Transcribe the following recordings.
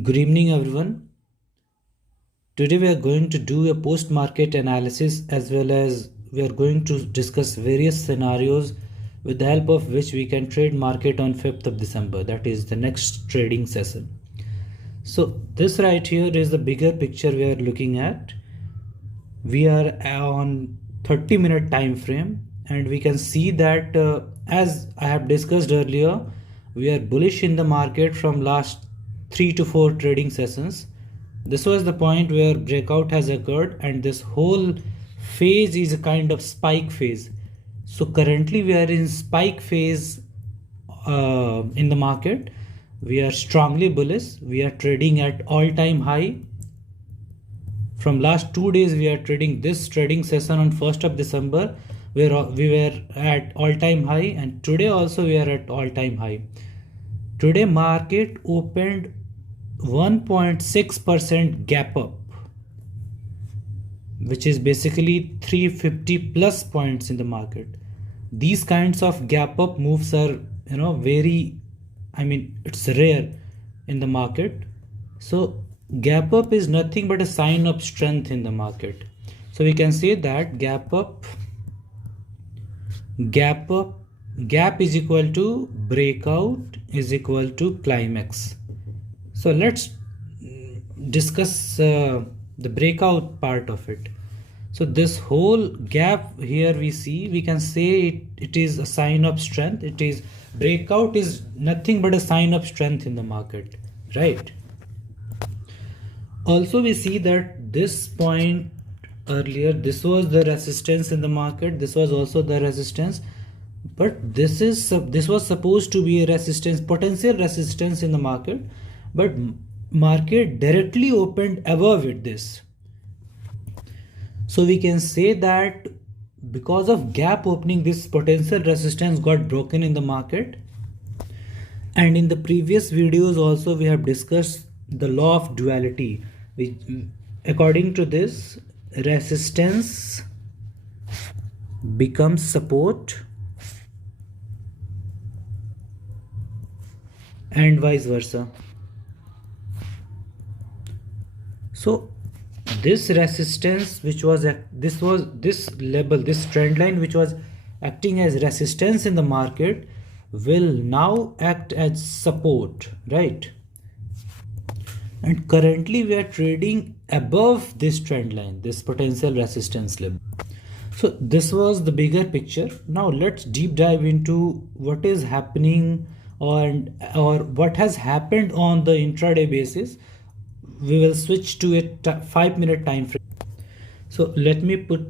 Good evening, everyone. Today we are going to do a post-market analysis as well as we are going to discuss various scenarios with the help of which we can trade market on 5th of December. That is the next trading session. So this right here is the bigger picture we are looking at. We are on 30-minute time frame and we can see that as I have discussed earlier, we are bullish in the market from last 3 to 4 trading sessions. This was the point where breakout has occurred and this whole phase is a kind of spike phase. So currently we are in spike phase in the market. We are strongly bullish. We are trading at all-time high. From last 2 days we are trading this trading session on 1st of December where we were at all-time high, and today also we are at all-time high. Today market opened 1.6% gap up, which is basically 350 plus points in the market. These kinds of gap up moves are it's rare in the market. So gap up is nothing but a sign of strength in the market. So we can say that gap is equal to breakout is equal to climax. So let's discuss the breakout part of it. So this whole gap here we can say it is a sign of strength. It is breakout is nothing but a sign of strength in the market, right? Also we see that this point earlier, this was the resistance in the market, this was also the resistance, but this was supposed to be a resistance, potential resistance in the market, but market directly opened above it this. So we can say that because of gap opening, this potential resistance got broken in the market. And in the previous videos also we have discussed the law of duality, which according to this, resistance becomes support and vice versa. So this resistance which was this level, this trend line which was acting as resistance in the market will now act as support, right? And currently we are trading above this trend line, this potential resistance level. So this was the bigger picture. Now let's deep dive into what is happening or what has happened on the intraday basis. We will switch to a 5-minute time frame. So let me put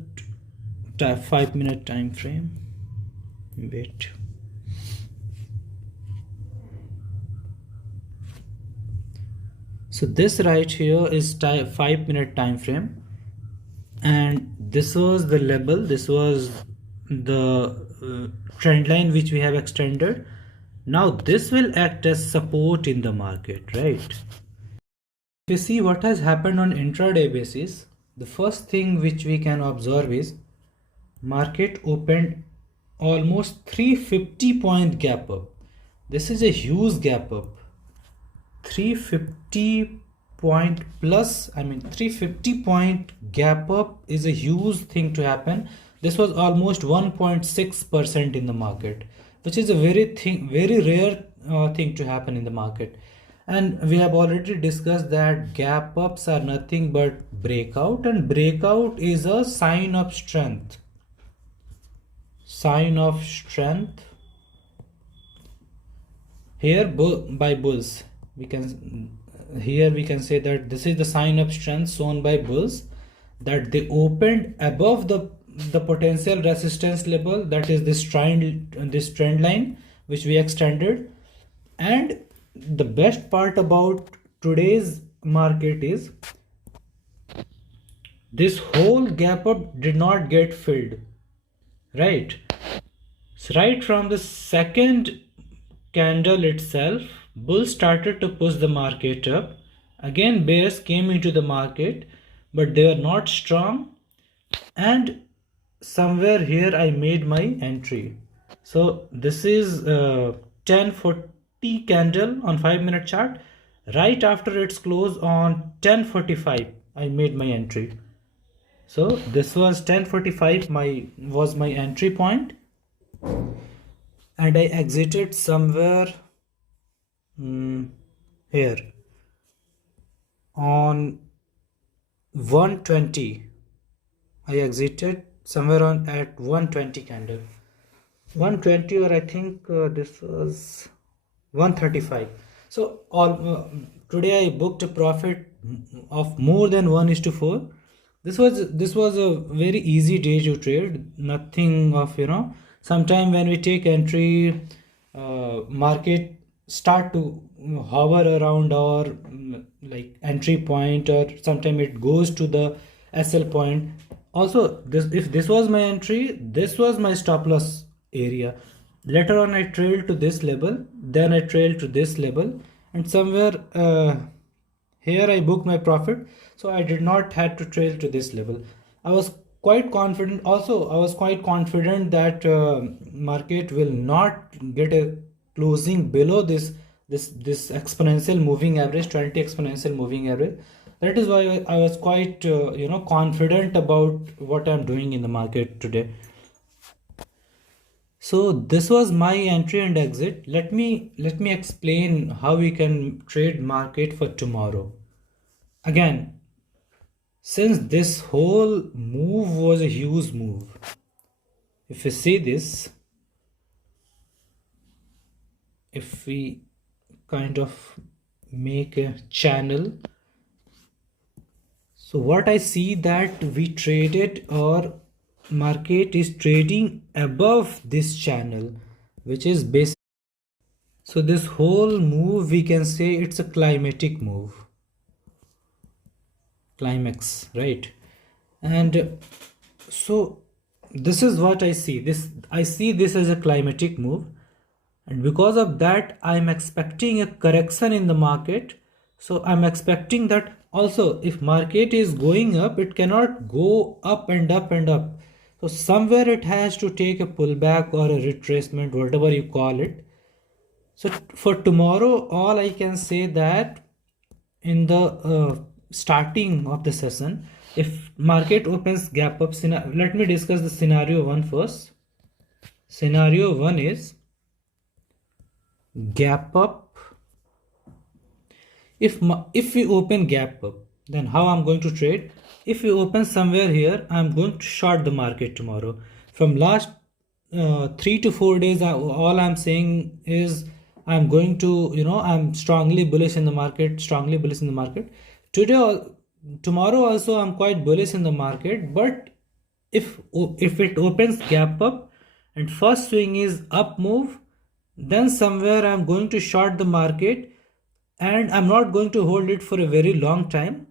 5-minute time frame. Wait. So this right here is 5-minute time frame, and this was the level, this was the trend line which we have extended. Now this will act as support in the market, right? If you see what has happened on intraday basis, the first thing which we can observe is market opened almost 350 point gap up. This is a huge gap up. 350 point plus, 350 point gap up is a huge thing to happen. This was almost 1.6% in the market, which is a very rare thing to happen in the market. And we have already discussed that gap ups are nothing but breakout, and breakout is a sign of strength. Sign of strength here by bulls. We can say that this is the sign of strength shown by bulls, that they opened above the potential resistance level, that is this trend line which we extended. And the best part about today's market is this whole gap up did not get filled, right? So right from the second candle itself, bulls started to push the market up. Again bears came into the market, but they were not strong, and somewhere here I made my entry. So this is 1040 candle on 5-minute chart. Right after its close on 10:45, I made my entry. So this was 10:45 was my entry point, and I exited somewhere here on 120. I exited somewhere on at 120 candle, 120, or I think this was 135. So all today I booked a profit of more than 1:4. This was a very easy day to trade. Nothing of, sometime when we take entry, market start to hover around our like entry point, or sometime it goes to the SL point. Also, this, if this was my entry, this was my stop loss area. Later on I trailed to this level, then I trailed to this level, and somewhere here I booked my profit. So I did not had to trail to this level. I was quite confident. Also, I was quite confident that market will not get a closing below this exponential moving average, 20 exponential moving average. That is why I was quite confident about what I'm doing in the market today. So this was my entry and exit. Let me explain how we can trade market for tomorrow. Again, since this whole move was a huge move, if you see this, if we kind of make a channel, so what I see that we traded, or market is trading above this channel, which is basic. So this whole move, we can say it's a climatic move, climax, right? And so this is what I see. I see this as a climatic move, and because of that I'm expecting a correction in the market. So I'm expecting that also, if market is going up, it cannot go up and up and up. So somewhere it has to take a pullback or a retracement, whatever you call it. So for tomorrow, all I can say that in the starting of the session, if market opens gap up, let me discuss the scenario one first. Scenario one is gap up. If we open gap up, then how I'm going to trade? If we open somewhere here, I'm going to short the market tomorrow. From last 3 to 4 days, all I'm saying is I'm going to, I'm strongly bullish in the market, strongly bullish in the market. Tomorrow also I'm quite bullish in the market, but if it opens gap up and first swing is up move, then somewhere I'm going to short the market, and I'm not going to hold it for a very long time.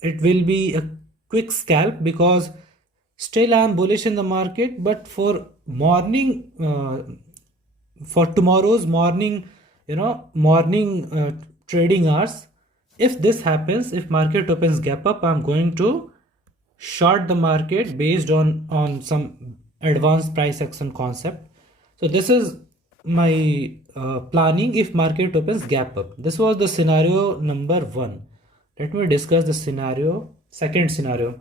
It will be a quick scalp, because still I'm bullish in the market, but for morning, for tomorrow's morning, morning trading hours, if this happens, if market opens gap up, I'm going to short the market based on some advanced price action concept. So this is my planning if market opens gap up. This was the scenario number one. Let me discuss the second scenario.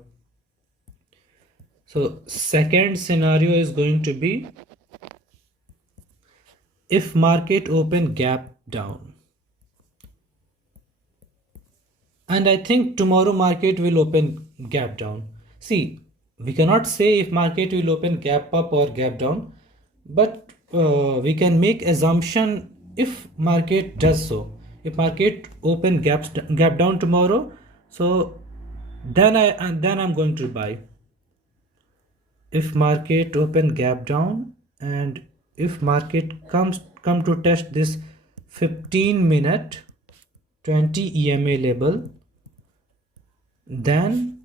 So second scenario is going to be if market open gap down. And I think tomorrow market will open gap down. See, we cannot say if market will open gap up or gap down, but we can make assumption if market does so. If market open gap down tomorrow, so then I'm going to buy. If market open gap down, and if market come to test this 15-minute 20 EMA level, then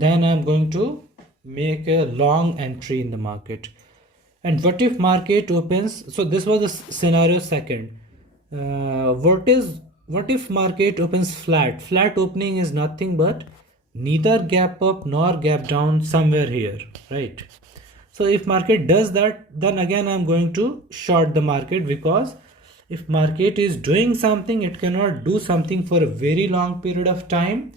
I'm going to make a long entry in the market. And what if market opens? So this was the scenario second. What if market opens flat? Flat opening is nothing but neither gap up nor gap down, somewhere here, right? So if market does that, then again I'm going to short the market, because if market is doing something, it cannot do something for a very long period of time.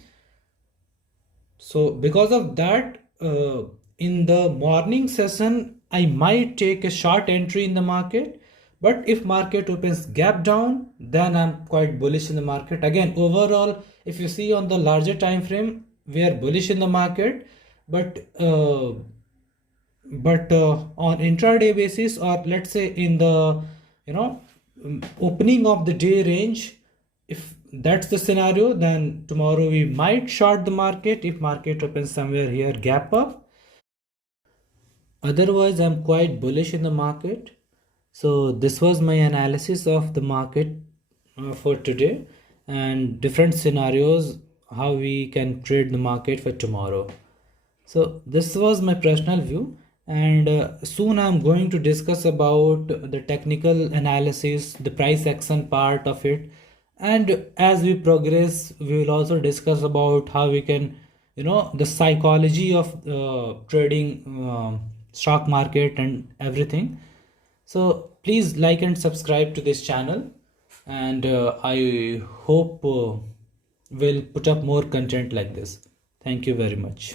So because of that, in the morning session, I might take a short entry in the market. But if market opens gap down, then I'm quite bullish in the market. Again, overall, if you see on the larger time frame, we are bullish in the market. But on intraday basis, or let's say in the you know opening of the day range, if that's the scenario, then tomorrow we might short the market if market opens somewhere here gap up. Otherwise, I'm quite bullish in the market. So this was my analysis of the market for today, and different scenarios how we can trade the market for tomorrow. So this was my personal view, and soon I'm going to discuss about the technical analysis, the price action part of it, and as we progress, we will also discuss about how we can, the psychology of trading stock market and everything. So please like and subscribe to this channel, and I hope we'll put up more content like this. Thank you very much.